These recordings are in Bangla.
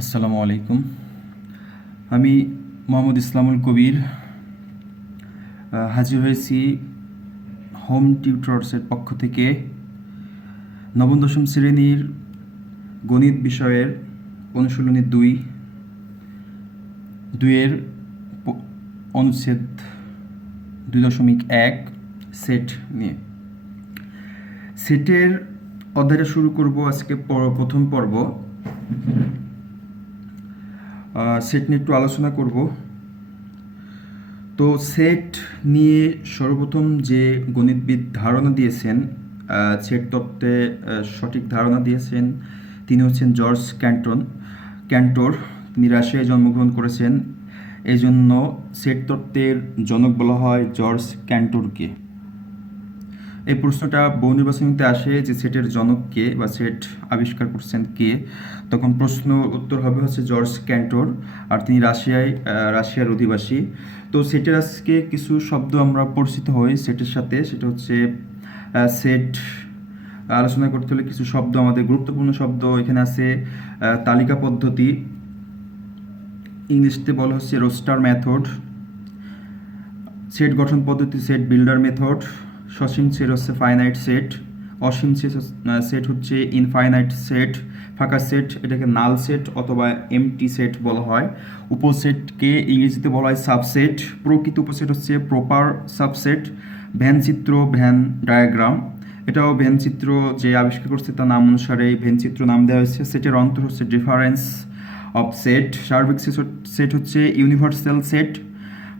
আসসালামু আলাইকুম। আমি মোহাম্মদ ইসলামুল কবির হাজির হয়েছি হোম টিউটরসের পক্ষ থেকে নবম দশম শ্রেণীর গণিত বিষয়ের অনুশীলনী দুইয়ের অনুচ্ছেদ 2.1 সেট নিয়ে। সেটের অধ্যায়টা শুরু করব আজকে প্রথম পর্ব। সেট নিয়ে একটু আলোচনা করব। তো সেট নিয়ে সর্বপ্রথম যে গণিতবিদ ধারণা দিয়েছেন, সেট তত্ত্বে সঠিক ধারণা দিয়েছেন, তিনি হচ্ছেন জর্জ ক্যান্টর। তিনি রাশিয়ায় জন্মগ্রহণ করেছেন, এই জন্য সেট তত্ত্বের জনক বলা হয় জর্জ ক্যান্টরকে। এই প্রশ্নটা বহু নির্বাচনীতে আসে যে সেটের জনক কে বা সেট আবিষ্কার করছেন কে, তখন প্রশ্ন উত্তর হবে হচ্ছে জর্জ ক্যান্টর, আর তিনি রাশিয়ার অধিবাসী। তো সেটের আজকে কিছু শব্দ আমরা পরিচিত হই সেটের সাথে, সেটা হচ্ছে সেট আলোচনা করতে হলে কিছু শব্দ, আমাদের গুরুত্বপূর্ণ শব্দ এখানে আছে। তালিকা পদ্ধতি, ইংলিশতে বলা হচ্ছে রোস্টার মেথড। সেট গঠন পদ্ধতি সেট বিল্ডার মেথড। সসীম সেট হচ্ছে ফাইনাইট সেট। অসীম সেট হচ্ছে ইনফাইনাইট সেট। ফাঁকা সেট এটাকে নাল সেট অথবা এমটি সেট বলা হয়। উপসেটকে ইংরেজিতে বলা হয় সাবসেট। প্রকৃত উপসেট হচ্ছে প্রপার সাবসেট। ভ্যান চিত্র, ভ্যান ডায়াগ্রাম, এটাও ভ্যান চিত্র যে আবিষ্কার করছে তার নাম অনুসারে ভ্যান চিত্র নাম দেওয়া হয়েছে। সেটের অন্তর হচ্ছে ডিফারেন্স অফ সেট। সার্বিক সেট হচ্ছে ইউনিভার্সাল সেট।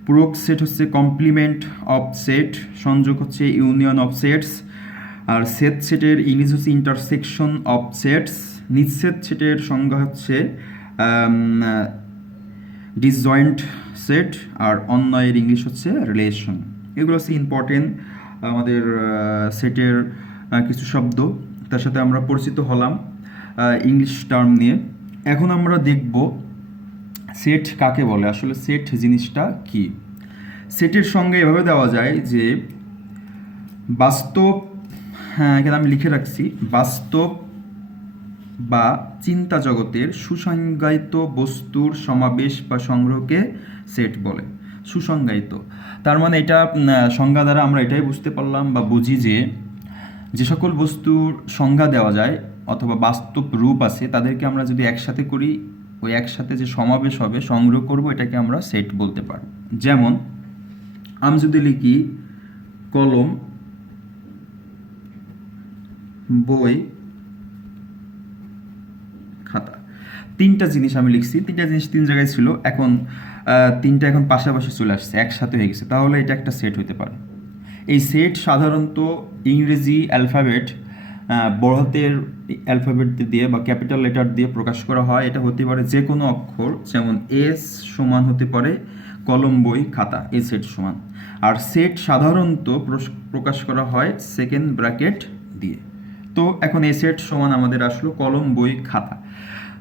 পূরক সেট হচ্ছে কমপ্লিমেন্ট অফ সেট। সংযোগ হচ্ছে ইউনিয়ন অফ সেটস। আর সেটের ইংলিশ হচ্ছে ইন্টারসেকশন অফ সেটস। নিঃছেদ সেটের সংজ্ঞা হচ্ছে ডিসজয়েন্ট সেট। আর অন্যয়ের ইংলিশ হচ্ছে রিলেশন। এগুলো হচ্ছে ইম্পর্টেন্ট আমাদের সেটের কিছু শব্দ, তার সাথে আমরা পরিচিত হলাম ইংলিশ টার্ম নিয়ে। এখন আমরা দেখব সেট কাকে বলে, আসলে সেট জিনিসটা কি। সেটের সঙ্গে এভাবে দেওয়া যায় যে বাস্তব, এখানে আমি লিখে রাখছি, বাস্তব বা চিন্তা জগতের সুসংজ্ঞায়িত বস্তুর সমাবেশ বা সংগ্রহকে সেট বলে। সুসংজ্ঞায়িত তার মানে এটা সংজ্ঞা দ্বারা আমরা এটাই বুঝতে পারলাম বা বুঝি যে সকল বস্তুর সংজ্ঞা দেওয়া যায় অথবা বাস্তব রূপ আছে তাদেরকে আমরা যদি একসাথে করি, ওই একসাথে যে সমাবেশ হবে, সংগ্রহ করব, এটাকে আমরা সেট বলতে পারি। যেমন আমি যদি লিখি কলম, বই, খাতা, তিনটা জিনিস আমি লিখছি, তিনটা জিনিস তিন জায়গায় ছিল, এখন তিনটা এখন পাশাপাশি চলে আসছে, একসাথে হয়ে গেছে, তাহলে এটা একটা সেট হতে পারে। এই সেট সাধারণত ইংরেজি অ্যালফাবেট, বড় হাতের অ্যালফাবেট দিয়ে বা ক্যাপিটাল লেটার দিয়ে প্রকাশ করা হয়। এটা হতে পারে যে কোনো অক্ষর, যেমন এস সমান হতে পারে কলম, বই, খাতা, এই সেট সমান। আর সেট সাধারণত প্রকাশ করা হয় সেকেন্ড ব্র্যাকেট দিয়ে। তো এখন এই সেট সমান আমাদের আসলো কলম, বই, খাতা।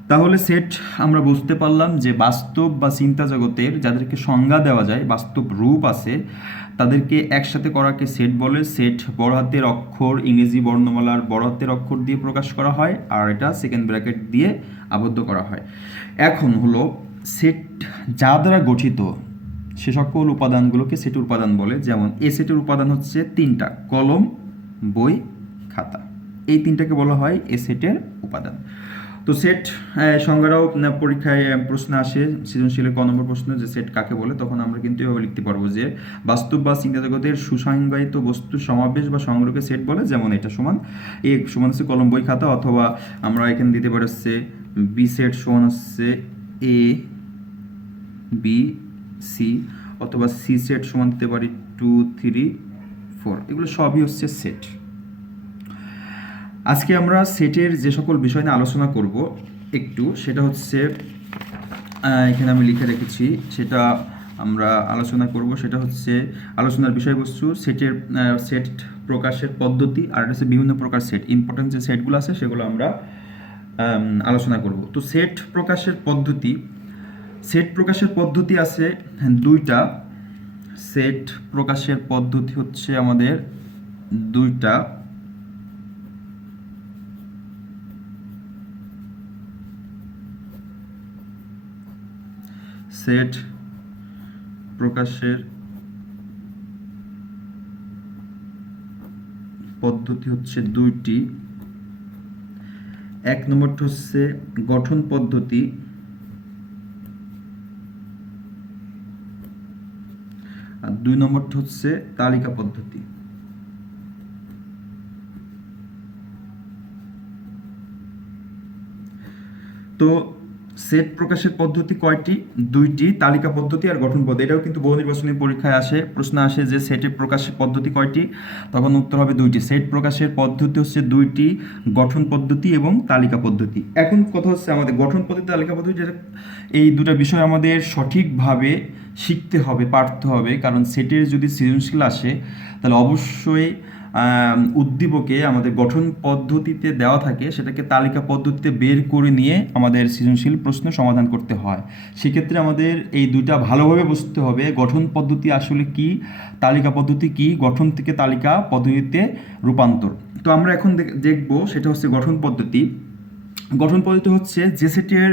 তাহলে সেট আমরা বুঝতে পারলাম যে বাস্তব বা চিন্তা জগতের যাদেরকে সংজ্ঞা দেওয়া যায়, বাস্তব রূপ আছে, তাদেরকে একসাথে করাকে সেট বলে। সেট বড় হাতের অক্ষর, ইংরেজি বর্ণমালার বড় হাতের অক্ষর দিয়ে প্রকাশ করা হয়, আর এটা সেকেন্ড ব্র্যাকেট দিয়ে আবদ্ধ করা হয়। এখন হলো সেট যা দ্বারা গঠিত সে সকল উপাদানগুলোকে সেটের উপাদান বলে। যেমন এ সেটের উপাদান হচ্ছে তিনটা, কলম, বই, খাতা, এই তিনটাকে বলা হয় এ সেটের উপাদান। তো সেট সংজ্ঞাটাও পরীক্ষায় প্রশ্ন আসে, সৃজনশীলে ক নম্বর প্রশ্ন যে সেট কাকে বলে, তখন আমরা কিন্তু এভাবে লিখতে পারবো যে বাস্তব বা চিন্তা জগতের সুসংজ্ঞায়িত বস্তু সমাবেশ বা সংগ্রহকে সেট বলে। যেমন এটা সমান এ সমান হচ্ছে কলম, বই, খাতা, অথবা আমরা এখানে দিতে পারি হচ্ছে বি সেট সমান হচ্ছে এ বি সি, অথবা সি সেট সমান দিতে পারি 2 3 4, এগুলো সবই হচ্ছে সেট। আজকে আমরা সেটের যে সকল বিষয় নিয়ে আলোচনা করব একটু, সেটা হচ্ছে এখানে আমি লিখে রেখেছি, সেটা আমরা আলোচনা করব। সেটা হচ্ছে আলোচনার বিষয়বস্তু সেট প্রকাশের পদ্ধতি, আর হচ্ছে বিভিন্ন প্রকার সেট, ইম্পর্টেন্ট যে সেটগুলো আছে সেগুলো আমরা আলোচনা করব। তো সেট প্রকাশের পদ্ধতি আছে দুইটা। সেট প্রকাশের পদ্ধতি হচ্ছে আমাদের দুইটা। সেট প্রকাশের পদ্ধতি হচ্ছে দুইটি। এক নম্বরটা হচ্ছে গঠন পদ্ধতি, আর দুই নম্বরটা হচ্ছে তালিকা পদ্ধতি। তো সেট প্রকাশের পদ্ধতি কয়টি? দুইটি, তালিকা পদ্ধতি আর গঠন পদ্ধতি। এটাও কিন্তু বহু নির্বাচনী পরীক্ষায় আসে, প্রশ্ন আসে যে সেটের প্রকাশের পদ্ধতি কয়টি, তখন উত্তর হবে দুইটি। সেট প্রকাশের পদ্ধতি হচ্ছে দুইটি, গঠন পদ্ধতি এবং তালিকা পদ্ধতি। এখন কথা হচ্ছে আমাদের গঠন পদ্ধতি, তালিকা পদ্ধতি, এই দুটা বিষয় আমাদের সঠিকভাবে শিখতে হবে, পারতে হবে। কারণ সেটের যদি সৃজনশীল আসে তাহলে অবশ্যই উদ্দীপকে আমাদের গঠন পদ্ধতিতে দেওয়া থাকে, সেটাকে তালিকা পদ্ধতিতে বের করে নিয়ে আমাদের সৃজনশীল প্রশ্ন সমাধান করতে হয়। সেক্ষেত্রে আমাদের এই দুইটা ভালোভাবে বুঝতে হবে, গঠন পদ্ধতি আসলে কি, তালিকা পদ্ধতি কি, গঠন থেকে তালিকা পদ্ধতিতে রূপান্তর। তো আমরা এখন দেখব সেটা হচ্ছে গঠন পদ্ধতি। গঠন পদ্ধতি হচ্ছে যে সেটের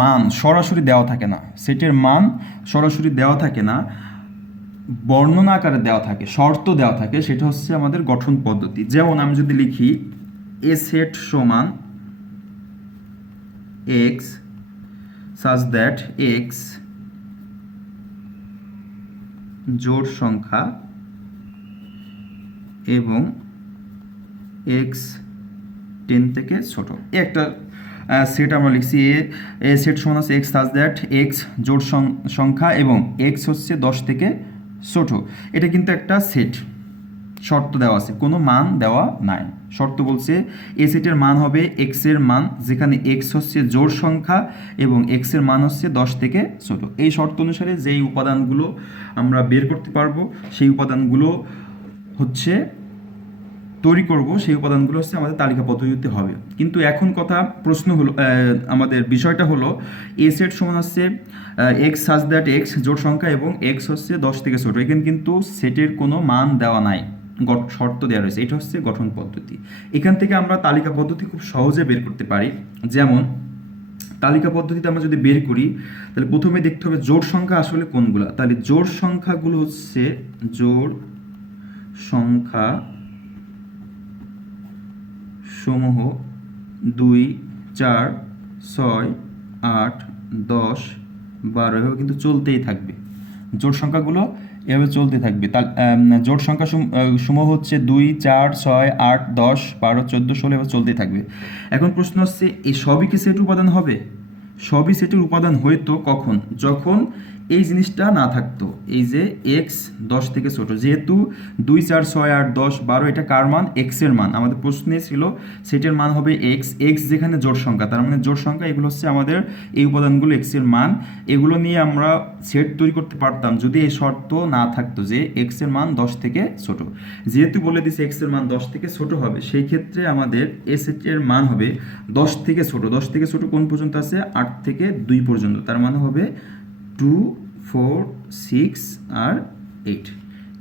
মান সরাসরি দেওয়া থাকে না, সেটের মান সরাসরি দেওয়া থাকে না, বর্ণনা আকারে দেওয়া থাকে, শর্ত দেওয়া থাকে, সেটা হচ্ছে আমাদের গঠন পদ্ধতি। যেমন আমি যদি লিখি এ সেট সমান এক্স সাচ দ্যাট এক্স জোড় সংখ্যা এবং এক্স 10 থেকে ছোট, একটা সেট আমরা লিখছি। এ সেট সমান হচ্ছে এক্স সাচ দ্যাট এক্স জোড় সংখ্যা এবং এক্স হচ্ছে 10 থেকে ছোট। এটা কিন্তু একটা সেট, শর্ত দেওয়া আছে, কোনো মান দেওয়া নাই। শর্ত বলছে এ সেটের মান হবে এক্স এর মান, যেখানে এক্স হচ্ছে জোড় সংখ্যা এবং এক্স এর মান হচ্ছে 10 থেকে ছোট। এই শর্ত অনুসারে যেই উপাদানগুলো আমরা বের করতে পারবো, সেই উপাদানগুলো হচ্ছে তৈরি করব, সেই উপাদানগুলো হচ্ছে আমাদের তালিকা পদ্ধতিতে হবে। কিন্তু এখন কথা প্রশ্ন হলো, আমাদের বিষয়টা হলো এ সেট সমান হচ্ছে এক্স সাচ দ্যাট এক্স জোড় সংখ্যা এবং এক্স হচ্ছে 10 থেকে ছোট। এখানে কিন্তু সেটের কোনো মান দেওয়া নাই, শর্ত দেওয়া রয়েছে। এটা হচ্ছে গঠন পদ্ধতি। এখান থেকে আমরা তালিকা পদ্ধতি খুব সহজে বের করতে পারি। যেমন তালিকা পদ্ধতিতে আমরা যদি বের করি তাহলে প্রথমে দেখতে হবে জোড় সংখ্যা আসলে কোনগুলা। তাহলে জোড় সংখ্যাগুলো হচ্ছে জোড় সংখ্যা সমূহ 2, 4, 6, 8, 10, 12 এভাবে কিন্তু চলতেই থাকবে। জোড় সংখ্যাগুলো এভাবে চলতে থাকবে। জোড় সংখ্যা সমূহ হচ্ছে 2, 4, 6, 8, 10, 12, 14, 16 এভাবে চলতেই থাকবে। এখন প্রশ্ন হচ্ছে এই সবই কি সেট উপাদান হবে? সবই সেটের উপাদান হইতো কখন? যখন এই জিনিসটা না থাকতো, এই যে এক্স 10 থেকে ছোট। যেহেতু 2, 4, 6, 8, 10, 12 এটা কার মান? এক্স এর মান। আমাদের প্রশ্নে ছিল সেটের মান হবে এক্স, এক্স যেখানে জোড় সংখ্যা, তার মানে জোড় সংখ্যা, এগুলো হচ্ছে আমাদের এই উপাদানগুলো এক্স এর মান। এগুলো নিয়ে আমরা সেট তৈরি করতে পারতাম যদি এই শর্ত না থাকতো যে এক্স এর মান 10 থেকে ছোট। যেহেতু বলে দিছে এক্স এর মান 10 থেকে ছোট হবে, সেই ক্ষেত্রে আমাদের এ সেটের মান হবে 10 থেকে ছোট। 10 থেকে ছোট কোন পর্যন্ত আছে? 8 থেকে 2 পর্যন্ত। তার মানে হবে 2, 4, 6 আর 8।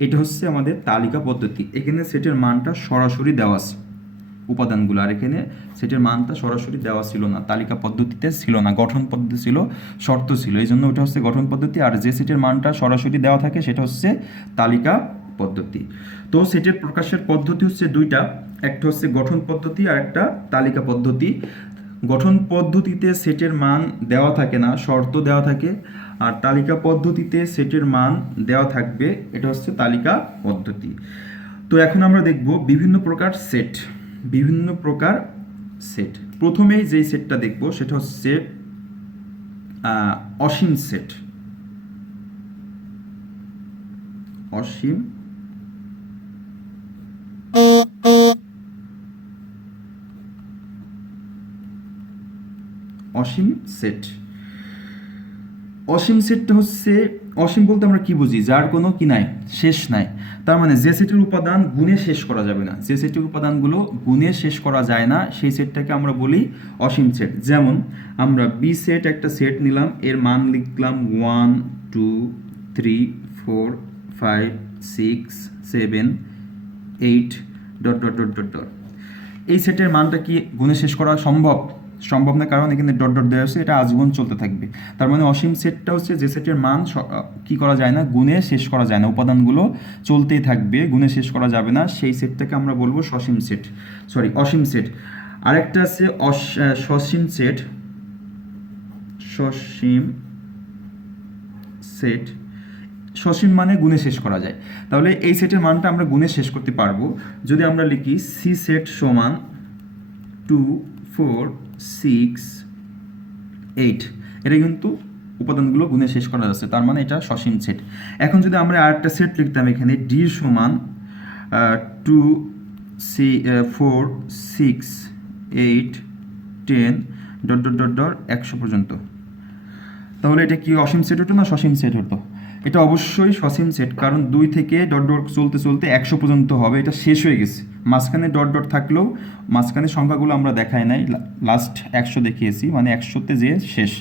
এটা হচ্ছে আমাদের তালিকা পদ্ধতি। এখানে সেটের মানটা সরাসরি দেওয়া আছে উপাদানগুলো, আর এখানে সেটের মানটা সরাসরি দেওয়া ছিল না, তালিকা পদ্ধতিতে ছিল না, গঠন পদ্ধতি ছিল, শর্ত ছিল। এই জন্য ওটা হচ্ছে গঠন পদ্ধতি। আর যে সেটের মানটা সরাসরি দেওয়া থাকে সেটা হচ্ছে তালিকা পদ্ধতি। তো সেটের প্রকাশের পদ্ধতি হচ্ছে দুইটা, একটা হচ্ছে গঠন পদ্ধতি আর একটা তালিকা পদ্ধতি। গঠন পদ্ধতিতে সেটের মান দেওয়া থাকে না, শর্ত দেওয়া থাকে। আর তালিকা পদ্ধতিতে সেটের মান দেওয়া থাকবে, এটা হচ্ছে তালিকা পদ্ধতি। তো এখন আমরা দেখব বিভিন্ন প্রকার সেট। বিভিন্ন প্রকার সেট, প্রথমেই যেই সেটটা দেখব সেটা হচ্ছে অসীম সেট। অসীম অসীম সেট। অসীম সেটটা হচ্ছে, অসীম বলতে আমরা কি বুঝি? যার কোনো কি নাই, শেষ নাই। তার মানে যে সেটের উপাদান গুণে শেষ করা যাবে না, যে সেটের উপাদানগুলো গুণে শেষ করা যায় না, সেই সেটটাকে আমরা বলি অসীম সেট। যেমন আমরা বি সেট একটা সেট নিলাম, এর মান লিখলাম 1, 2, 3, 4, 5, 6, 7, 8 ... এই সেটের মানটা কি গুণে শেষ করা সম্ভব? সম্ভব না, কারণ এখানে ডট ডট দেওয়া আছে, এটা আজীবন চলতে থাকবে। তার মানে অসীম সেটটা হচ্ছে যে সেটের মান কি করা যায় না, গুণে শেষ করা যায় না, উপাদানগুলো চলতেই থাকবে, গুণে শেষ করা যাবে না, সেই সেটটাকে আমরা বলবো সসীম সেট, অসীম সেট। আরেকটা আছে সসীম সেট, সসীম সেট। সসীম মানে গুণে শেষ করা যায়। তাহলে এই সেটের মানটা আমরা গুণে শেষ করতে পারবো যদি আমরা লিখি সি সেট সমান 2 4 6 8। এটা কিন্তু উপাদানগুলো গুণে শেষ করা যাচ্ছে, তার মানে এটা সসীম সেট। এখন যদি আমরা আরেকটা সেট লিখতাম এখানে ডি সমান 2 4 6 8 10 ডট ডট ডট ডট 100 পর্যন্ত, তাহলে এটা কি অসীম সেট হতো না সসীম সেট হতো? এটা অবশ্যই সসীম সেট, কারণ 2 থেকে ডট ডট চলতে চলতে 100 পর্যন্ত হবে, এটা শেষ হয়ে গেছে। মাঝখানে ডট ডট থাকলেও মাঝখানে সংখ্যাগুলো আমরা দেখাই নাই, লাস্ট 100 দেখিয়েছি, মানে 100তে যে শেষ,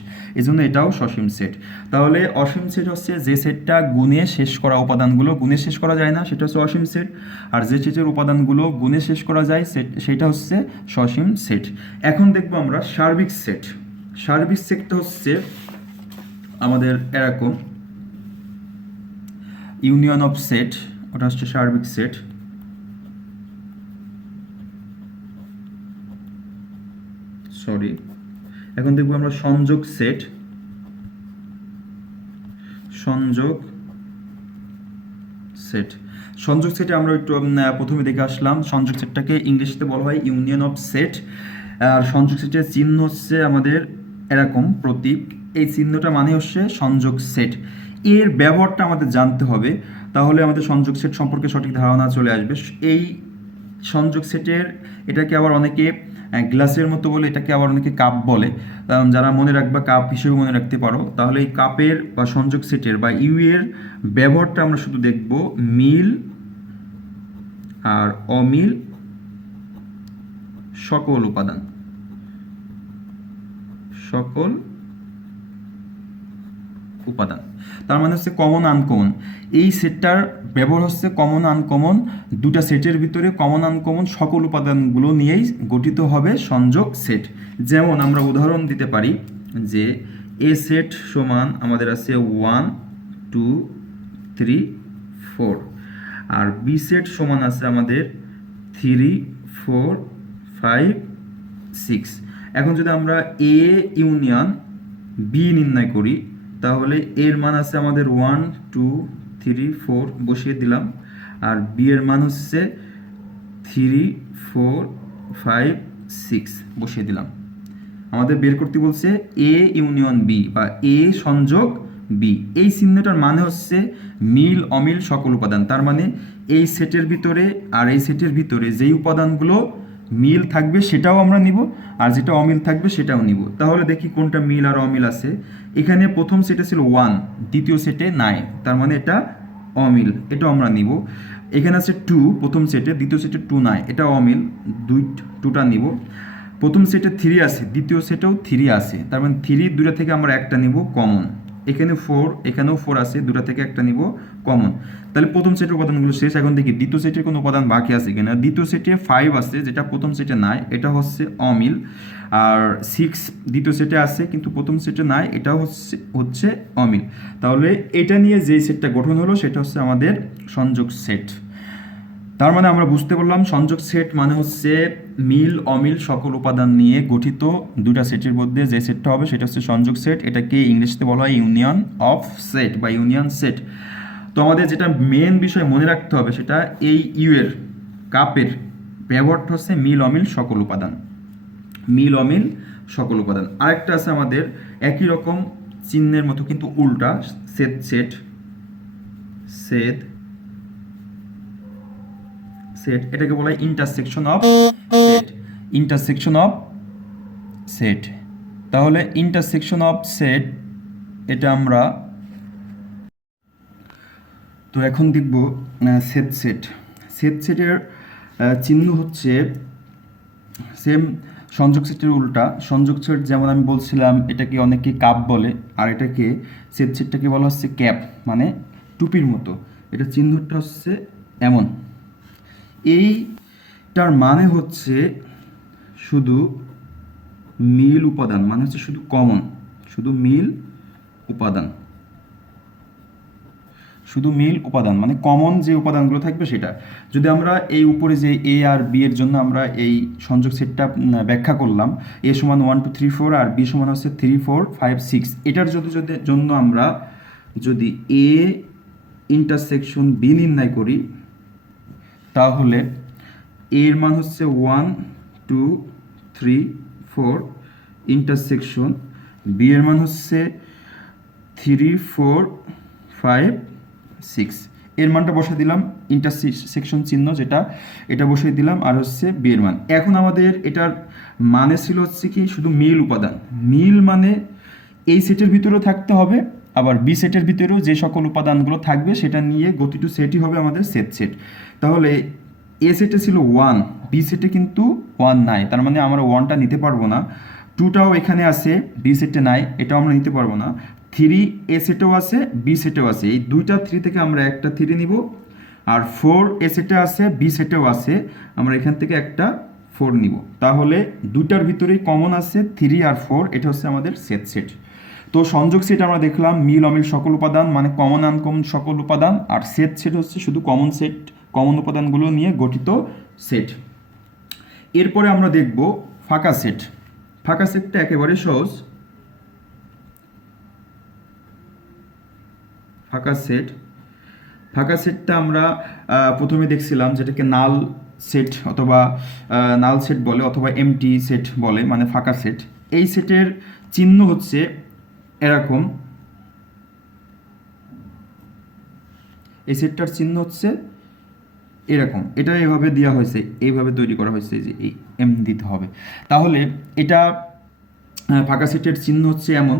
এজন্য এটাও সসীম সেট। তাহলে অসীম সেট হচ্ছে যে সেটটা গুণে শেষ করা উপাদানগুলো গুণে শেষ করা যায় না, সেটা হচ্ছে অসীম সেট। আর যে সেটের উপাদানগুলো গুণে শেষ করা যায় সেটা হচ্ছে সসীম সেট। এখন দেখবো আমরা সার্বিক সেট। সার্বিক সেটটা হচ্ছে আমাদের এরকম ইউনিয়ন অফ সেট, ওটা হচ্ছে সার্বিক সেট। এখন দেখবো আমরা সংযোগ সেট। সংযোগ সেট, সংযোগ সেটে আমরা একটু প্রথমে দেখে আসলাম, সংযোগ সেটটাকে ইংলিশে বলা হয় ইউনিয়ন অফ সেট। আর সংযোগ সেটের চিহ্ন হচ্ছে আমাদের এরকম প্রতীক, এই চিহ্নটা মানে হচ্ছে সংযোগ সেট। এর ব্যবহারটা আমাদের জানতে হবে, তাহলে আমাদের সংযোগ সেট সম্পর্কে সঠিক ধারণা চলে আসবে। এই সংযোগ সেটের, এটাকে আবার অনেকে গ্লাসের মতো বলে, এটাকে আবার অনেকে কাপ বলে, যারা মনে রাখবা কাপ হিসেবে মনে রাখতে পারো। তাহলে এই কাপের বা সংযোগ সেটের বা ইউ এর ব্যবহারটা আমরা শুধু দেখব মিল আর অমিল সকল উপাদান, সকল উপাদান, তার মানে হচ্ছে কমন আনকমন। এই সেটটার ব্যবহার হচ্ছে কমন আনকমন, দুটা সেটের ভিতরে কমন আনকমন সকল উপাদানগুলো নিয়েই গঠিত হবে সংযোগ সেট। যেমন আমরা উদাহরণ দিতে পারি যে এ সেট সমান আমাদের আছে 1 2 3 4, আর বি সেট সমান আছে আমাদের 3 4 5 6। এখন যদি আমরা এ ইউনিয়ন বি নির্ণয় করি, তাহলে এর মান আছে আমাদের 1 2 3 4 বসিয়ে দিলাম, আর বি এর মান হচ্ছে 3 4 5 6 বসিয়ে দিলাম। আমাদের বের করতে বলছে এ ইউনিয়ন বি বা এ সংযোগ বি। এই চিহ্নটার মানে হচ্ছে মিল অমিল সকল উপাদান, তার মানে এই সেটের ভিতরে আর এই সেটের ভিতরে যেই উপাদানগুলো মিল থাকবে সেটাও আমরা নিব, আর যেটা অমিল থাকবে সেটাও নিব। তাহলে দেখি কোনটা মিল আর অমিল আছে। এখানে প্রথম সেটে ছিল 1, দ্বিতীয় সেটে নাই, তার মানে এটা অমিল, এটাও আমরা নিব। এখানে আছে 2 প্রথম সেটে, দ্বিতীয় সেটে 2 নাই, এটা অমিল, 2টা নিব। প্রথম সেটে 3 আছে, দ্বিতীয় সেটেও 3 আছে, তার মানে 3 দুটা থেকে আমরা একটা নিব কমন। এখানে 4, এখানেও 4 আছে, দুটা থেকে একটা নিব কমন। তাহলে প্রথম সেটের উপাদানগুলো শেষ। এখন দেখি দ্বিতীয় সেটের কোনো উপাদান বাকি আছে কিনা। দ্বিতীয় সেটে 5 আছে, যেটা প্রথম সেটে নাই, এটা হচ্ছে অমিল। আর 6 দ্বিতীয় সেটে আছে কিন্তু প্রথম সেটে নাই, এটাও হচ্ছে অমিল। তাহলে এটা নিয়ে যে সেটটা গঠন হলো সেটা হচ্ছে আমাদের সংযোগ সেট। তার মানে আমরা বুঝতে পারলাম সংযোগ সেট মানে হচ্ছে মিল অমিল সকল উপাদান নিয়ে গঠিত দুটা সেটের মধ্যে যে সেটটা হবে সেটা হচ্ছে সংযোগ সেট। এটাকে ইংলিশে বলা হয় ইউনিয়ন অফ সেট বা ইউনিয়ন সেট। তো আমাদের যেটা মেন বিষয় মনে রাখতে হবে সেটা এই ইউ এর কাপের ব্যবহারটা হচ্ছে মিল অমিল সকল উপাদান, মিল অমিল সকল উপাদান। আরেকটা আছে আমাদের একই রকম চিহ্নের মতো কিন্তু উল্টা, সেট সেট সেট সেট, এটাকে বলা হয় intersection of set, intersection of set. তাহলে ইন্টারসেকশন অফ সেট এটা আমরা, তো এখন দেখব সেট সেট। সেট সেটের চিহ্ন হচ্ছে সেম সংযোগ সেটের উল্টা। সংযোগ সেট যেমন আমি বলছিলাম এটাকে অনেকে কাপ বলে, আর এটাকে সেট সেটটাকে বলা হচ্ছে ক্যাপ, মানে টুপির মতো। এটা চিহ্নটা হচ্ছে এমন। এইটার মানে হচ্ছে শুধু মিল উপাদান মানে হচ্ছে শুধু কমন, শুধু মিল উপাদান, শুধু মিল উপাদান মানে কমন যে উপাদানগুলো থাকবে সেটা। যদি আমরা এই উপরে যে এ আর বি এর জন্য আমরা এই সংযোগ সেটটা ব্যাখ্যা করলাম, এ সমান 1 2 3 4 আর বি সমান হচ্ছে 3 4 5 6, এটার জন্য আমরা যদি এ ইন্টারসেকশন বি নির্ণয় করি, তাহলে এর মান হচ্ছে 1 2 3 4 ইন্টারসেকশন, বি এর মান হচ্ছে 3 4 5 6, এর মানটা বসে দিলাম, ইন্টারসেকশন চিহ্ন যেটা এটা বসিয়ে দিলাম, আর হচ্ছে বি এর মান। এখন আমাদের এটার মানে ছিল হচ্ছে কি শুধু মিল উপাদান। মিল মানে এই সেটের ভিতরেও থাকতে হবে, আবার বি সেটের ভিতরেও যে সকল উপাদানগুলো থাকবে সেটা নিয়ে গঠিত সেটই হবে আমাদের সেট। তাহলে এ সেটে ছিল 1, বি সেটে কিন্তু 1 নাই, তার মানে আমরা 1টা নিতে পারবো না। 2টাও এখানে আছে, বি সেটে নাই, এটাও আমরা নিতে পারবো না। 3 এ সেটেও আছে, বি সেটেও আছে, এই দুইটা 3 থেকে আমরা একটা 3 নিব। আর 4 এ সেটে আছে, বি সেটেও আছে, আমরা এখান থেকে একটা 4 নিব। তাহলে দুইটার ভিতরেই কমন আছে 3 আর 4, এটা হচ্ছে আমাদের সেট। তো সংযোগ সেট আমরা দেখলাম মিল অমিল সকল উপাদান মানে কমন আনকমন সকল উপাদান, আর সেট হচ্ছে শুধু কমন সেট, কমন উপাদানগুলো নিয়ে গঠিত সেট। এরপরে আমরা দেখব ফাঁকা সেট। ফাঁকা সেটটা একেবারে সহজ। ফাঁকা সেটটা আমরা প্রথমে দেখছিলাম যেটাকে নাল সেট অথবা নাল সেট বলে, অথবা এমটি সেট বলে, মানে ফাঁকা সেট। এই সেটের চিহ্ন হচ্ছে এরকম, এই সেটটার চিহ্ন হচ্ছে এরকম, এটা এভাবে দেওয়া হয়েছে, এইভাবে তৈরি করা হয়েছে যে এই এম দিতে হবে। তাহলে এটা ফাঁকা সেটের চিহ্ন হচ্ছে এমন।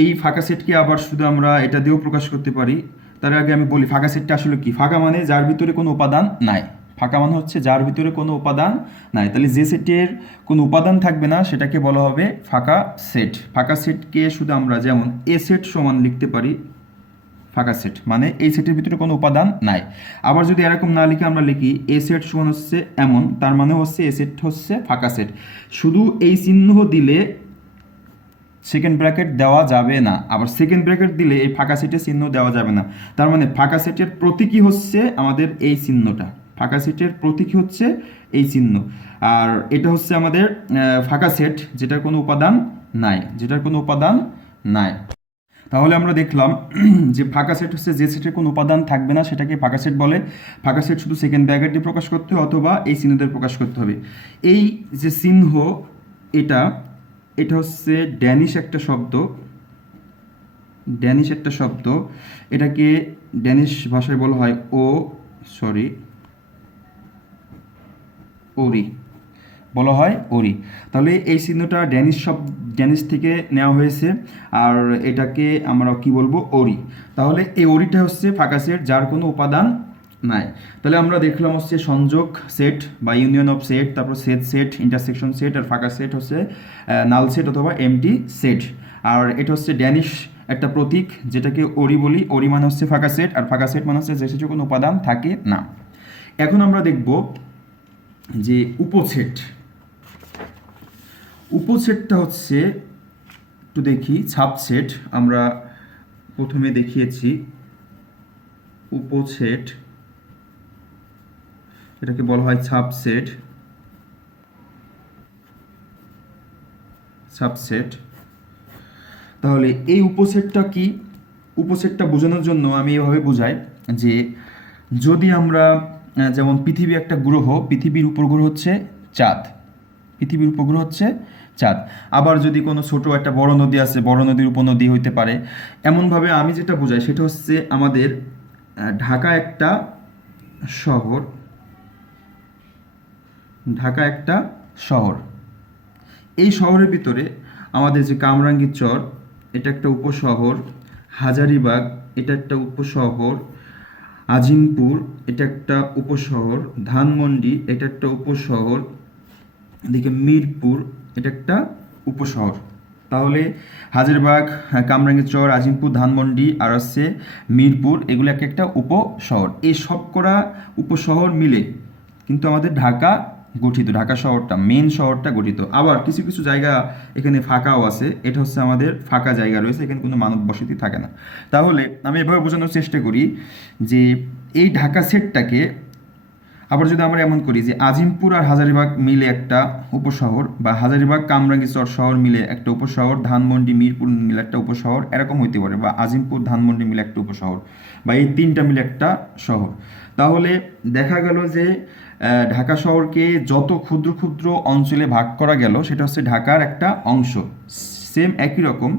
এই ফাঁকা সেটকে আবার শুধু আমরা এটা দিয়েও প্রকাশ করতে পারি। তার আগে আমি বলি ফাঁকা সেটটা আসলে কি। ফাঁকা মানে যার ভিতরে কোনো উপাদান নাই, ফাঁকা মানে হচ্ছে যার ভিতরে কোনো উপাদান নাই। তাহলে যে সেটের কোনো উপাদান থাকবে না সেটাকে বলা হবে ফাঁকা সেট। ফাঁকা সেটকে শুধু আমরা যেমন এ সেট সমান লিখতে পারি, ফাঁকা সেট মানে এই সেটের ভিতরে কোনো উপাদান নাই। আবার যদি এরকম না লিখে আমরা লিখি এ সেট সমান হচ্ছে এমন, তার মানে হচ্ছে এ সেট হচ্ছে ফাঁকা সেট। শুধু এই চিহ্ন দিলে সেকেন্ড ব্র্যাকেট দেওয়া যাবে না, আবার সেকেন্ড ব্র্যাকেট দিলে এই ফাঁকা সেটের চিহ্ন দেওয়া যাবে না। তার মানে ফাঁকা সেটের প্রতীকী হচ্ছে আমাদের এই চিহ্নটা, ফাঁকা সেটের প্রতীকী হচ্ছে এই চিহ্ন। আর এটা হচ্ছে আমাদের ফাঁকা সেট যেটার কোনো উপাদান নাই, যেটার কোনো উপাদান নাই। তাহলে আমরা দেখলাম যে ফাঁকা সেট হচ্ছে যে সেটের কোনো উপাদান থাকবে না সেটাকে ফাঁকা সেট বলে। ফাঁকা সেট শুধু সেকেন্ড ব্র্যাকেট দিয়ে প্রকাশ করতে হবে অথবা এই চিহ্ন দিয়ে প্রকাশ করতে হবে। এই যে চিহ্ন এটা হচ্ছে ড্যানিশ একটা শব্দ, এটাকে ড্যানিশ ভাষায় বলা হয় ওরি, বলা হয় ওরি। তাহলে এই চিহ্নটা ড্যানিশ থেকে নেওয়া হয়েছে, আর এটাকে আমরা কি বলবো, ওরি। তাহলে এই ওরিটা হচ্ছে ফাঁকা সেট যার কোনো উপাদান নাই। তাহলে আমরা দেখলাম হচ্ছে সংযোগ সেট বা ইউনিয়ন অফ সেট, তারপর সেট, ইন্টারসেকশন সেট, আর ফাঁকা সেট হচ্ছে নাল সেট অথবা এমটি সেট। আর এটা হচ্ছে ড্যানিশ একটা প্রতীক যেটাকে ওরি বলি। ওরি মানে হচ্ছে ফাঁকা সেট, আর ফাঁকা সেট মানে হচ্ছে যে সেটের কোনো উপাদান থাকে না। এখন আমরা দেখব যে উপসেটটা হচ্ছে, একটু দেখি, সাবসেট। আমরা প্রথমে দেখিয়েছি উপসেট, এটাকে বলা হয় সাবসেট। তাহলে এই উপসেটটা কি? উপসেটটা বোঝানোর জন্য আমি এভাবে বোঝাই যে যদি আমরা যেমন পৃথিবী একটা গ্রহ, পৃথিবীর উপগ্রহ হচ্ছে চাঁদ, আবার যদি কোনো ছোট একটা বড় নদী আছে, বড় নদীর উপনদী হইতে পারে। এমনভাবে আমি যেটা বোঝাই সেটা হচ্ছে আমাদের ঢাকা একটা শহর, এই শহরের ভিতরে আমাদের যে কামরাঙ্গীর চর এটা একটা উপশহর, হাজারীবাগ এটা একটা উপশহর, আজিমপুর এটা একটা উপশহর, ধানমন্ডি এটা একটা উপশহর, এদিকে মিরপুর এটা একটা উপশহর। তাহলে হাজারীবাগ, কামরাঙ্গীর চর, আজিমপুর, ধানমন্ডি আর হচ্ছে মিরপুর, এগুলো একটা উপশহর। এই সবকটা উপশহর মিলে কিন্তু আমাদের ঢাকা গঠিত, ঢাকা শহরটা মেন শহরটা গঠিত। আবার কিছু কিছু জায়গা এখানে ফাঁকাও আছে, এটা হচ্ছে আমাদের ফাঁকা জায়গা রয়েছে, এখানে কোনো মানব বসতি থাকে না। তাহলে আমি এভাবে বোঝানোর চেষ্টা করি যে এই ঢাকা সেটটাকে, আবার যদি আমরা এমন করি যে আজিমপুর আর হাজারীবাগ মিলে একটা উপশহর, বা হাজারীবাগ কামরাঙ্গীরচর শহর মিলে একটা উপশহর, ধানমন্ডি মিরপুর মিলে একটা উপশহর, এরকম হইতে পারে, বা আজিমপুর ধানমন্ডি মিলে একটা উপশহর, বা এই তিনটা মিলে একটা শহর। তাহলে দেখা গেল যে ঢাকা শহরকে যত ক্ষুদ্র ক্ষুদ্র অঞ্চলে ভাগ করা গেল সেটা হচ্ছে ঢাকার একটা অংশ। সেম একই রকম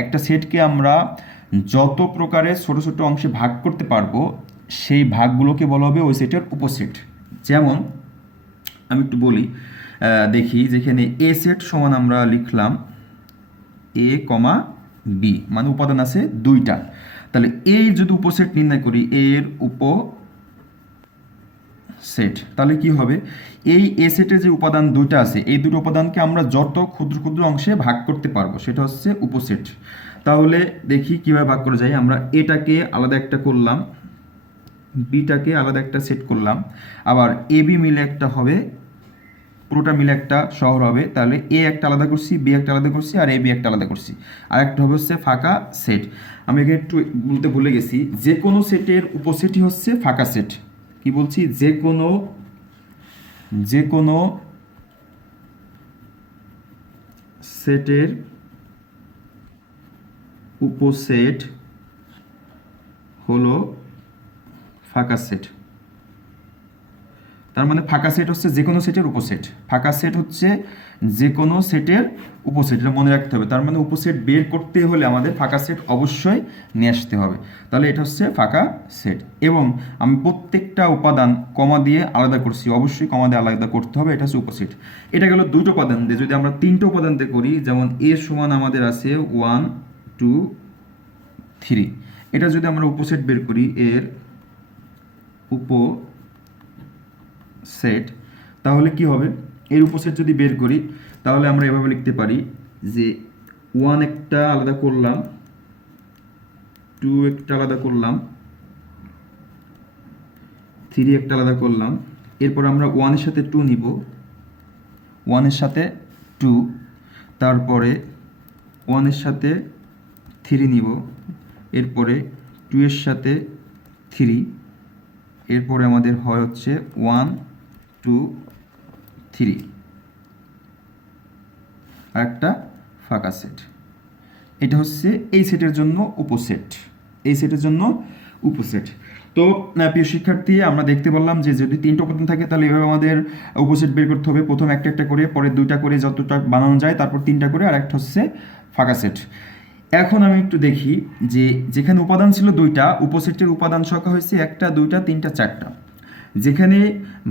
একটা সেটকে আমরা যত প্রকারের ছোট ছোট অংশে ভাগ করতে পারবো সেই ভাগগুলোকে বলা হবে ওই সেটের উপসেট। যেমন আমি একটু বলি, দেখি, যেখানে এ সেট সমান আমরা লিখলাম এ কমা বি, মানে উপাদান আছে দুইটা। তাহলে এই যদি উপসেট নির্ণয় করি, এর উপসেট, তাহলে কি হবে, এই এ সেটে যে উপাদান দুইটা আছে এই দুটো উপাদানকে আমরা যত ক্ষুদ্র ক্ষুদ্র অংশে ভাগ করতে পারবো সেটা হচ্ছে উপসেট। তাহলে দেখি কিভাবে ভাগ করা যায়। আমরা এটাকে আলাদা একটা করলাম, বিটাকে আলাদা একটা সেট করলাম, আবার এ বি মিলে একটা হবে, পুরোটা মিলে একটা শহর হবে। তাহলে এ একটা আলাদা করছি, বি একটা আলাদা করছি, আর এ বি একটা আলাদা করছি, আর একটা হবে হচ্ছে ফাঁকা সেট। আমি এখানে একটু বলতে ভুলে গেছি, যে কোনো সেটের উপসেটই হচ্ছে ফাঁকা সেট। কি বলছি, যে কোনো সেটের উপসেট হলো ফাঁকা সেট। তার মানে ফাঁকা সেট হচ্ছে যে কোনো সেটের উপসেট, ফাঁকা সেট হচ্ছে যে কোনো সেটের উপসেট, এটা মনে রাখতে হবে। তার মানে উপসেট বের করতে হলে আমাদের ফাঁকা সেট অবশ্যই নিয়ে আসতে হবে। তাহলে এটা হচ্ছে ফাঁকা সেট। এবং আমি প্রত্যেকটা উপাদান কমা দিয়ে আলাদা করছি, অবশ্যই কমা দিয়ে আলাদা করতে হবে, এটা হচ্ছে উপসেট। এটা গেল দুটো উপাদান দিয়ে। যদি আমরা তিনটে উপাদান দিয়ে করি, যেমন এ সমান আমাদের আছে 1 2 3, এটা যদি আমরা উপসেট বের করি, এর উপসেট, তাহলে কি হবে, এর উপসেট যদি বের করি তাহলে আমরা এভাবে লিখতে পারি যে 1 একটা আলাদা করলাম, 2 একটা আলাদা করলাম, 3 একটা আলাদা করলাম, এরপর আমরা 1 এর সাথে 2 নিব, 1 এর সাথে 2, তারপরে 1 এর সাথে 3 নিব, এরপরে 2 এর সাথে 3, এরপরে আমাদের হয় হচ্ছে 1 2 3, আর একটা ফাঁকা সেট। এটা হচ্ছে এই সেটের জন্য উপসেট, এই সেটের জন্য উপসেট। তো প্রিয় শিক্ষার্থী, আমরা দেখতে পারলাম যে যদি তিনটা উপাদান থাকে তাহলে এভাবে আমাদের উপসেট বের করতে হবে। প্রথম একটা একটা করে, পরে দুইটা করে, যতটা বানানো যায়, তারপর তিনটা করে, আর একটা হচ্ছে ফাঁকা সেট। এখন আমি একটু দেখি যে যেখানে উপাদান ছিল দুইটা, উপসেটের উপাদান সংখ্যা হয়েছে 1টা 2টা 3টা 4টা। যেখানে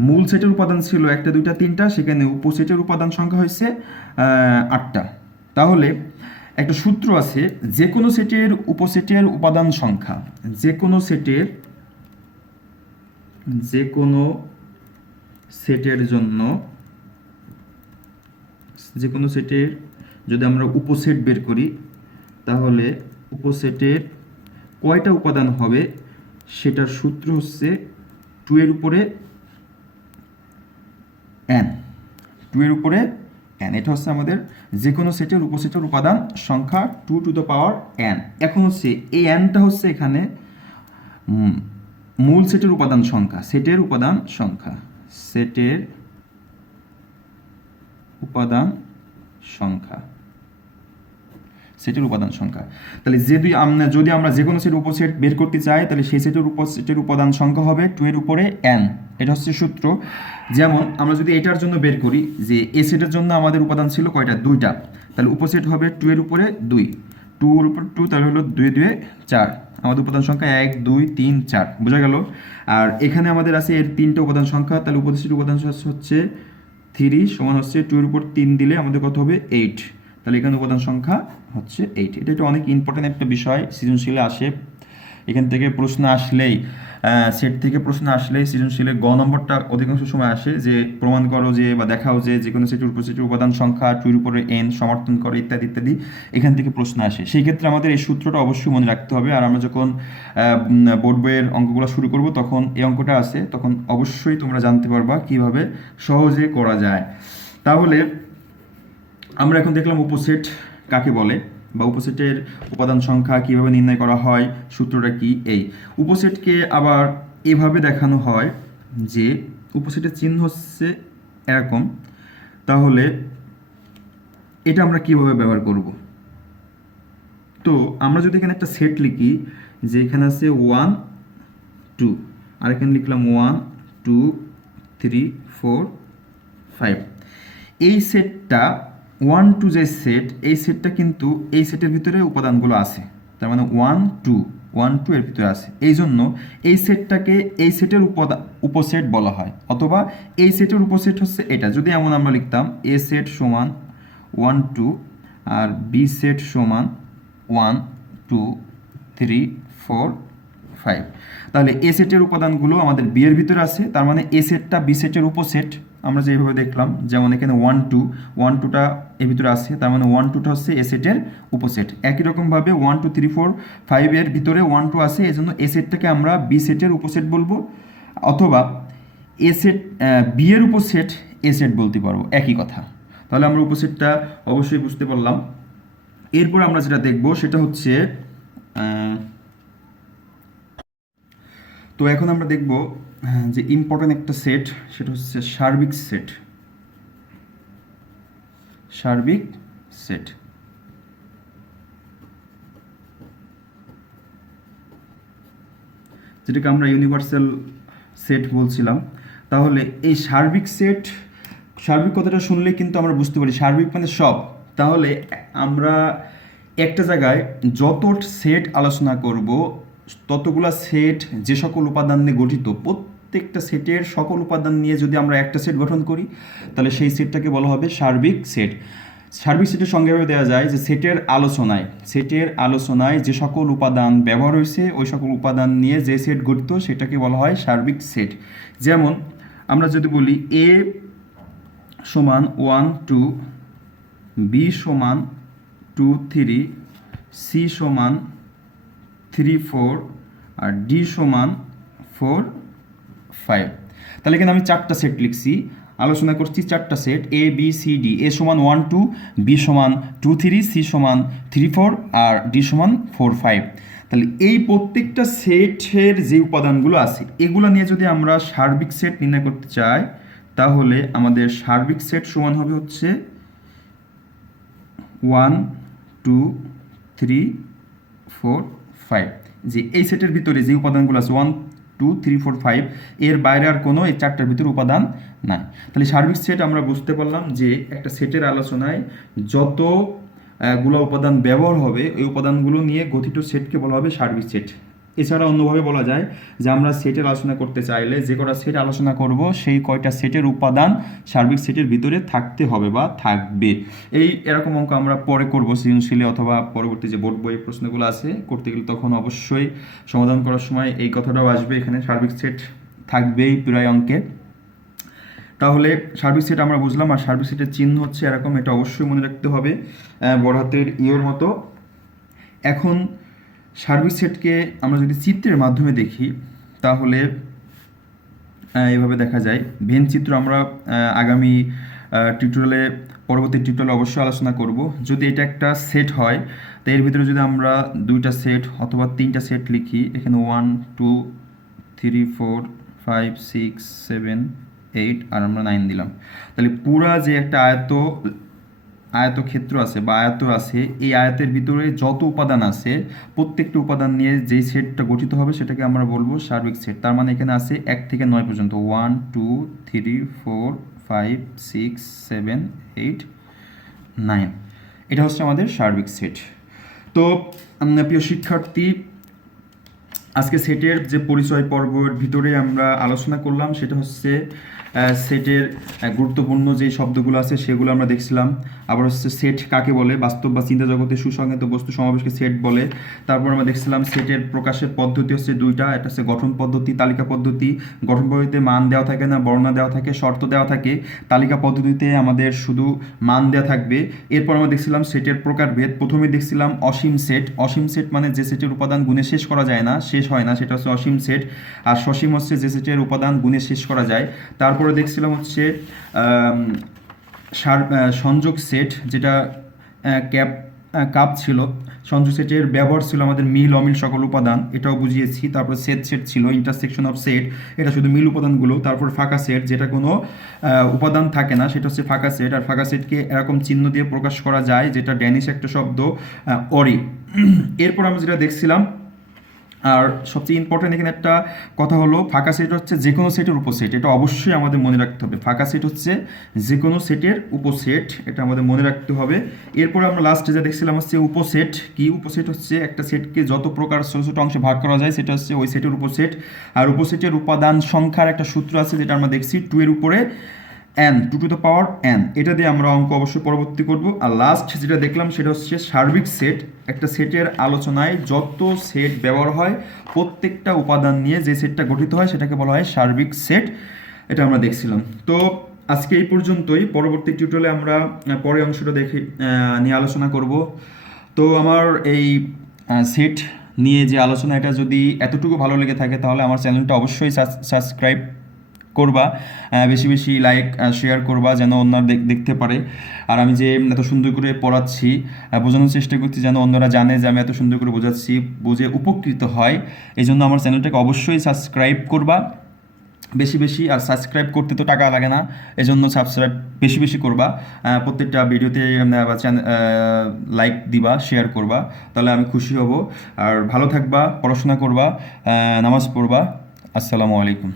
মূল সেটের উপাদান ছিল 1টা 2টা 3টা, সেখানে উপসেটের উপাদান সংখ্যা হয়েছে 8টা। তাহলে একটা সূত্র আছে, যে কোনো সেটের উপসেটের উপাদান সংখ্যা, যে কোনো সেটের জন্য, যে কোনো সেটের যদি আমরা উপসেট বের করি তাহলে উপসেটের কয়টা উপাদান হবে সেটার সূত্র হচ্ছে 2 এর উপরে n, 2 এর উপরে n। এটা হচ্ছে আমাদের যে কোনো সেটের উপসেটের উপাদান সংখ্যা 2 টু দ্য পাওয়ার n। এখন হচ্ছে এই nটা হচ্ছে এখানে মূল সেটের উপাদান সংখ্যা, সেটের উপাদান সংখ্যা, সেটের উপাদান সংখ্যা, সেটের উপাদান সংখ্যা। তাহলে যদি আমরা যে কোনো সেটের উপসেট বের করতে চাই তাহলে সেই সেটের উপসেটের উপাদান সংখ্যা হবে 2 এর উপরে n। এটা হচ্ছে সূত্র। যেমন আমরা যদি এটার জন্য বের করি যে এ সেটের জন্য আমাদের উপাদান ছিল কয়টা, 2টা, তাহলে উপসেট হবে 2 এর উপরে 2, 2 এর উপর 2, তাহলে হলো 2 2 4, আমাদের উপাদান সংখ্যা 1 2 3 4, বোঝা গেল। আর এখানে আমাদের আছে এর 3টে উপাদান সংখ্যা, তাহলে উপসেটের উপাদান হচ্ছে 3 সমান হচ্ছে 2 এর উপর 3 দিলে আমাদের কত হবে 8, তাহলে এখানে উপাদান সংখ্যা হচ্ছে 8। এটা অনেক ইম্পর্টেন্ট একটা বিষয়, সৃজনশীলে আসে এখান থেকে প্রশ্ন আসলেই সেট থেকে প্রশ্ন আসলেই সৃজনশীলের গ নম্বরটা অধিকাংশ সময় আসে যে প্রমাণ করো যে বা দেখাও যে কোনো সেটের উপসেটের উপাদান সংখ্যা 2 এর উপরে n সমর্থন করে ইত্যাদি ইত্যাদি, এখান থেকে প্রশ্ন আসে। সেই ক্ষেত্রে আমাদের এই সূত্রটা অবশ্যই মনে রাখতে হবে। আর আমরা যখন বোর্ড বইয়ের অঙ্কগুলো শুরু করব তখন এই অঙ্কটা আছে, তখন অবশ্যই তোমরা জানতে পারবা কিভাবে সহজে করা যায়। তাহলে আমরা এখন দেখলাম উপসেট কাকে বলে বা উপসেটের উপাদান সংখ্যা কিভাবে নির্ণয় করা হয়, সূত্রটা কি। এই উপসেটকে আবার এভাবে দেখানো হয় যে উপসেটের চিহ্ন হচ্ছে এরকম। তাহলে এটা আমরা কিভাবে ব্যবহার করব? তো আমরা যদি এখানে একটা সেট লিখি যে এখানে আছে 1 2, আর এখানে লিখলাম 1 2 3 4 5, এই সেটটা 1 2 যে সেট, এই সেটটা কিন্তু এই সেটের ভিতরে উপাদানগুলো আছে, তার মানে 1 2 1 2 এর ভিতরে আছে। এই জন্য এই সেটটাকে এই সেটের উপসেট বলা হয়, অথবা এই সেটের উপসেট হচ্ছে এটা। যদি এমন আমরা লিখতাম এ সেট সমান 1 2 আর বি সেট সমান 1 2 3 4 5, তাহলে এ সেটের উপাদানগুলো আমাদের বি এর ভিতরে আছে, তার মানে এ সেটটা বি সেটের উপসেট। আমরা যেভাবে দেখলাম, যেমন এখানে 1 2 1 2টা এর ভিতরে আছে, তার মানে 1 2টা হচ্ছে এ সেটের উপসেট। একই রকমভাবে 1 2 3 4 5 এর ভিতরে 1 2 আছে, এই জন্য এ সেটটাকে আমরা বি সেটের উপসেট বলবো, অথবা এ সেট বি এর উপসেট এ সেট বলতে পারবো, একই কথা। তাহলে আমরা উপসেটটা অবশ্যই বুঝতে পারলাম। এরপর আমরা যেটা দেখব সেটা হচ্ছে তো এখন আমরা দেখব যে ইম্পর্টেন্ট একটা সেট, সেটা হচ্ছে সার্বিক সেট। সার্বিক সেট যেটাকে আমরা ইউনিভার্সাল সেট বলছিলাম। তাহলে এই সার্বিক সেট, সার্বিক কথাটা শুনলে কিন্তু আমরা বুঝতে পারি সার্বিক মানে সব। তাহলে আমরা একটা জায়গায় যত সেট আলোচনা করব, ততগুলা সেট যে সকল উপাদান নিয়ে গঠিত, প্রত্যেকটা সেটের সকল উপাদান নিয়ে যদি আমরা একটা সেট গঠন করি, তাহলে সেই সেটটাকে বলা হবে সার্বিক সেট। সার্বিক সেটের সংজ্ঞাভাবে দেওয়া যায় যে সেটের আলোচনায় যে সকল উপাদান ব্যবহার হয়েছে, ওই সকল উপাদান নিয়ে যে সেট গঠিত সেটাকে বলা হয় সার্বিক সেট। যেমন আমরা যদি বলি এ সমান 1 2, বি সমান 2 3, সি সমান 3 4, আর ডি সমান 4 5, তাহলে এখানে আমি চারটা সেট লিখছি, আলোচনা করছি চারটা set A B C D. এ সমান 1 2, বি সমান 2 3, সি সমান 3 4, আর ডি সমান 4 5। তাহলে এই প্রত্যেকটা সেটের যে উপাদানগুলো আছে, এগুলো নিয়ে যদি আমরা সার্বিক সেট নির্ণয় করতে চাই, তাহলে আমাদের সার্বিক সেট সমান হবে হচ্ছে 1 2 3 4 5, যে এই সেটের ভিতরে যে উপাদানগুলো আছে 1 2 3 4 5, এর বাইরে আর কোনো এই চারটার ভিতরে উপাদান নাই। তাহলে সার্বিক সেট আমরা বুঝতে পারলাম যে একটা সেটের আলোচনায় যত গুলো উপাদান ব্যবহার হবে, এই উপাদানগুলো নিয়ে গঠিত সেটকে বলা হবে সার্বিক সেট। এছাড়া অন্যভাবে বলা যায় যে আমরা সেটের আলোচনা করতে চাইলে যে কটা সেট আলোচনা করব, সেই কয়টা সেটের উপাদান সার্বিক সেটের ভিতরে থাকতে হবে বা থাকবে। এরকম অঙ্ক আমরা পরে করব সৃজনশীলে, অথবা পরবর্তী যে বোর্ড বইয়ের প্রশ্নগুলো আছে করতে গেলে তখন অবশ্যই সমাধান করার সময় এই কথাটাও আসবে, এখানে সার্বিক সেট থাকবেই প্রায় অঙ্কে। তাহলে সার্বিক সেট আমরা বুঝলাম, আর সার্বিক সেটের চিহ্ন হচ্ছে এরকম, এটা অবশ্যই মনে রাখতে হবে বড় হাতের ইয়ের মতো। এখন সার্বিক সেটকে আমরা যদি চিত্রের মাধ্যমে দেখি, তাহলে এভাবে দেখা যায়। ভেন চিত্র আমরা আগামী টিউটোরিয়ালে, পরবর্তী টিউটোরিয়ালে অবশ্যই আলোচনা করব। যদি এটা একটা সেট হয়, তো এর ভিতরে যদি আমরা দুইটা সেট অথবা তিনটা সেট লিখি, এখানে 1 2 3 4 5 6 7 8 আর আমরা 9 দিলাম, তাহলে পুরা যে একটা আয়তক্ষেত্র আছে বা আয়ত আছে, এই আয়তের ভিতরে যত উপাদান আছে, প্রত্যেকটা উপাদান নিয়ে যেই সেটটা গঠিত হবে সেটাকে আমরা বলবো সার্বিক সেট। তার মানে এখানে আছে 1 থেকে 9 পর্যন্ত, 1 2 3 4 5 6 7 8 9, এটা হচ্ছে আমাদের সার্বিক সেট। তো প্রিয় শিক্ষার্থী, আজকে সেটের যে পরিচয় পর্বের ভিতরে আমরা আলোচনা করলাম সেটা হচ্ছে সেটের গুরুত্বপূর্ণ যে শব্দগুলো আছে সেগুলো আমরা দেখছিলাম। আবার হচ্ছে সেট কাকে বলে, বাস্তব বা চিন্তা জগতে সুসংহত বস্তু সমাবেশকে সেট বলে। তারপর আমরা দেখছিলাম সেটের প্রকাশের পদ্ধতি হচ্ছে দুইটা, একটা হচ্ছে গঠন পদ্ধতি, তালিকা পদ্ধতি। গঠন পদ্ধতিতে মান দেওয়া থাকে না, বর্ণনা দেওয়া থাকে, শর্ত দেওয়া থাকে। তালিকা পদ্ধতিতে আমাদের শুধু মান দেওয়া থাকবে। এরপর আমরা দেখছিলাম সেটের প্রকারভেদ। প্রথমে দেখছিলাম অসীম সেট। অসীম সেট মানে যে সেটের উপাদান গুণে শেষ করা যায় না, শেষ হয় না, সেটা হচ্ছে অসীম সেট। আর সসীম হচ্ছে যে সেটের উপাদান গুণে শেষ করা যায়। তারপরে দেখছিলাম হচ্ছে সংযোগ সেট, যেটা ক্যাপ কাপ ছিল। সংযোগ সেটের ব্যবহার ছিল আমাদের মিল অমিল সকল উপাদান, এটাও বুঝিয়েছি। তারপর সেট সেট ছিল, ইন্টারসেকশন অফ সেট, এটা শুধু মিল উপাদানগুলো। তারপর ফাঁকা সেট, যেটা কোনো উপাদান থাকে না, সেটা হচ্ছে ফাঁকা সেট। আর ফাঁকা সেটকে এরকম চিহ্ন দিয়ে প্রকাশ করা যায়, যেটা ড্যানিশ একটা শব্দ অরি। এরপর আমরা যেটা দেখছিলাম, আর সবচেয়ে ইম্পর্টেন্ট এখানে একটা কথা হলো, ফাঁকা সেট হচ্ছে যে কোনো সেটের উপসেট, এটা অবশ্যই আমাদের মনে রাখতে হবে। ফাঁকা সেট হচ্ছে যে কোনো সেটের উপসেট, এটা আমাদের মনে রাখতে হবে। এরপরে আমরা লাস্টে যা দেখছিলাম হচ্ছে উপসেট কি। উপসেট হচ্ছে একটা সেটকে যত প্রকার ছোটো ছোটো অংশে ভাগ করা যায়, সেটা হচ্ছে ওই সেটের উপসেট। আর উপসেটের উপাদান সংখ্যার একটা সূত্র আছে, যেটা আমরা দেখছি 2 এর উপরে n, 2 to the power n। এটা দিয়ে আমরা অঙ্ক অবশ্যই পরবর্তী করব। আর লাস্ট যেটা দেখলাম সেটা হচ্ছে সার্বিক সেট। একটা সেটের আলোচনায় যত সেট ব্যবহার হয়, প্রত্যেকটা উপাদান নিয়ে যে সেটটা গঠিত হয় সেটাকে বলা হয় সার্বিক সেট। এটা আমরা দেখছিলাম। তো আজকে এই পর্যন্তই। পরবর্তী টিউটোরিয়ালে আমরা পরের অংশটা নিয়ে আলোচনা করব। তো আমার এই সেট নিয়ে যে আলোচনা, এটা যদি এতটুকু ভালো লেগে থাকে তাহলে আমার চ্যানেলটা অবশ্যই সাবস্ক্রাইব করবা, বেশি বেশি লাইক শেয়ার করবা, যেন অন্যরা দেখতে পারে। আর আমি যে এত সুন্দর করে পড়াচ্ছি, বোঝানোর চেষ্টা করছি, যেন অন্যরা জানে যে আমি এত সুন্দর করে বোঝাচ্ছি, বুঝে উপকৃত হয়। এই জন্য আমার চ্যানেলটাকে অবশ্যই সাবস্ক্রাইব করবা বেশি বেশি। আর সাবস্ক্রাইব করতে তো টাকা লাগে না, এজন্য সাবস্ক্রাইব বেশি বেশি করবা। প্রত্যেকটা ভিডিওতে লাইক দিবা, শেয়ার করবা, তাহলে আমি খুশি হব। আর ভালো থাকবা, পড়াশোনা করবা, নামাজ পড়বা। আসসালামু আলাইকুম।